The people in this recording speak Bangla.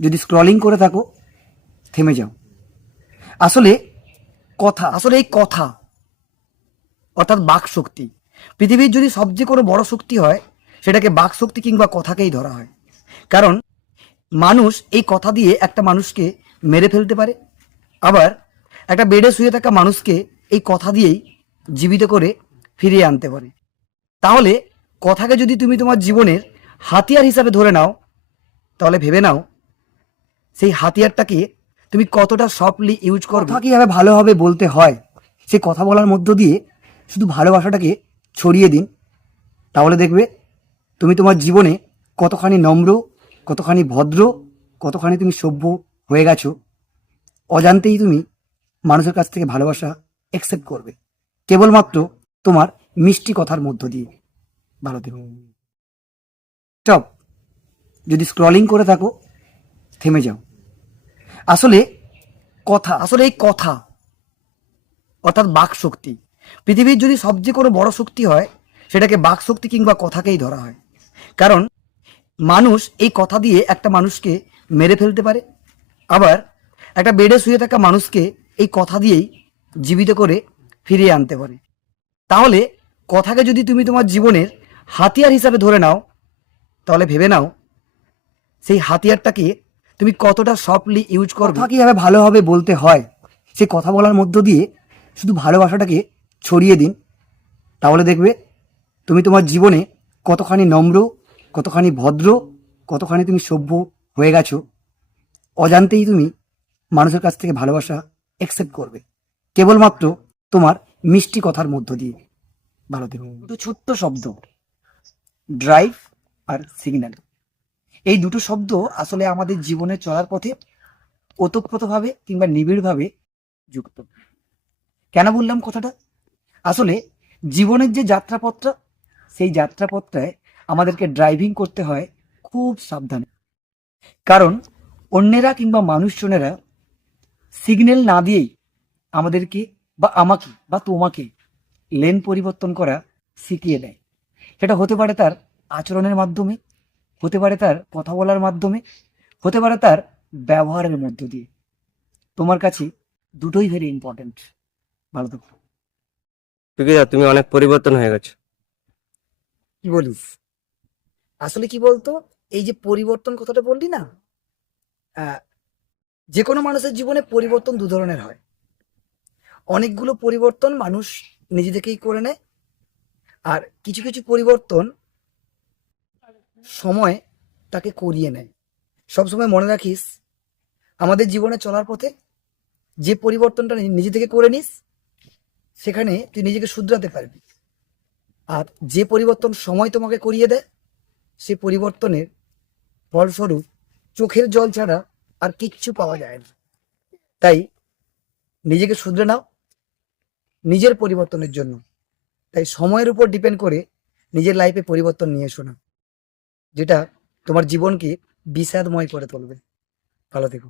যদি স্ক্রলিং করে থাকো থেমে যাও। আসলে এই কথা অর্থাৎ বাক শক্তি, পৃথিবীর যদি সবচেয়ে কোনো বড় শক্তি হয় সেটাকে বাক শক্তি কিংবা কথাকেই ধরা হয়। কারণ মানুষ এই কথা দিয়ে একটা মানুষকে মেরে ফেলতে পারে, আবার একটা বেডে শুয়ে থাকা মানুষকে এই কথা দিয়েই জীবিত করে ফিরিয়ে আনতে পারে। তাহলে কথাকে যদি তুমি তোমার জীবনের হাতিয়ার হিসাবে ধরে নাও, তাহলে ভেবে নাও সেই হাতিয়ারটাকে তুমি কতটা সফটলি ইউজ করবে। কথা কীভাবে ভালোভাবে বলতে হয় সেই কথা বলার মধ্য দিয়ে শুধু ভালোবাসাটাকে ছড়িয়ে দিন, তাহলে দেখবে তুমি তোমার জীবনে কতখানি নম্র, কতখানি ভদ্র, কতখানি তুমি সভ্য হয়ে গেছো। অজান্তেই তুমি মানুষের কাছ থেকে ভালোবাসা অ্যাকসেপ্ট করবে কেবলমাত্র তোমার মিষ্টি কথার মধ্য দিয়ে। ভালো থেকো। স্টপ। যদি স্ক্রলিং করে থাকো থেমে যাও। আসলে এই কথা অর্থাৎ বাক শক্তি, পৃথিবীর যদি সবচেয়ে কোনো বড় শক্তি হয় সেটাকে বাক শক্তি কিংবা কথাকেই ধরা হয়। কারণ মানুষ এই কথা দিয়ে একটা মানুষকে মেরে ফেলতে পারে, আবার একটা বেডে শুয়ে থাকা মানুষকে এই কথা দিয়েই জীবিত করে ফিরিয়ে আনতে পারে। তাহলে কথাকে যদি তুমি তোমার জীবনের হাতিয়ার হিসাবে ধরে নাও, তাহলে ভেবে নাও সেই হাতিয়ারটাকে তুমি কতটা সফটলি ইউজ করবে। কথা কীভাবে ভালোভাবে বলতে হয় সেই কথা বলার মধ্য দিয়ে শুধু ভালোবাসাটাকে ছড়িয়ে দিন, তাহলে দেখবে তুমি তোমার জীবনে কতখানি নম্র, কতখানি ভদ্র, কতখানি তুমি সভ্য হয়ে গেছো। অজান্তেই তুমি মানুষের কাছ থেকে ভালোবাসা অ্যাকসেপ্ট করবে কেবলমাত্র তোমার মিষ্টি কথার মধ্য দিয়ে। ভালো থেকো। দুটো ছোট্ট শব্দ, ড্রাইভ আর সিগন্যাল, এই দুটো শব্দ আসলে আমাদের জীবনে চলার পথে ওতপ্রোতভাবে কিংবা নিবিড়ভাবে যুক্ত। কেন বললাম কথাটা? আসলে জীবনের যে যাত্রাপথটা, সেই যাত্রাপথটায় আমাদেরকে ড্রাইভিং করতে হয় খুব সাবধানে। কারণ অন্যেরা কিংবা মানুষজনেরা সিগন্যাল না দিয়েই আমাদেরকে বা আমাকে বা তোমাকে লেন পরিবর্তন করা শিখিয়ে দেয়। সেটা হতে পারে তার আচরণের মাধ্যমে, হতে পারে তার কথা বলার মাধ্যমে, হতে পারে তার ব্যবহারের মধ্য দিয়ে। তোমার কাছে দুটোই ভেরি ইম্পর্টেন্ট। ভালো থাকো। তুমি অনেক পরিবর্তন হয়ে গেছো। কি বলিস? আসলে কি বলতো, এই যে পরিবর্তন কথাটা বললি না, যে কোনো মানুষের জীবনে পরিবর্তন দু ধরনের হয়। অনেকগুলো পরিবর্তন মানুষ নিজে থেকেই করে নেয়, আর কিছু কিছু পরিবর্তন সময় তাকে করিয়ে নেয়। সবসময় মনে রাখিস, আমাদের জীবনে চলার পথে যে পরিবর্তনটা নিজে থেকে করে নিস সেখানে তুই নিজেকে শুধরাতে পারবি, আর যে পরিবর্তন সময় তোমাকে করিয়ে দেয় সে পরিবর্তনের ফলস্বরূপ চোখের জল ছাড়া আর কিচ্ছু পাওয়া যায় না। তাই নিজেকে শুধরে নাও নিজের পরিবর্তনের জন্য। তাই সময়ের উপর ডিপেন্ড করে নিজের লাইফে পরিবর্তন নিয়ে এসো না, যেটা তোমার জীবনকে বিষাদময় করে তুলবে। ভালো থেকো।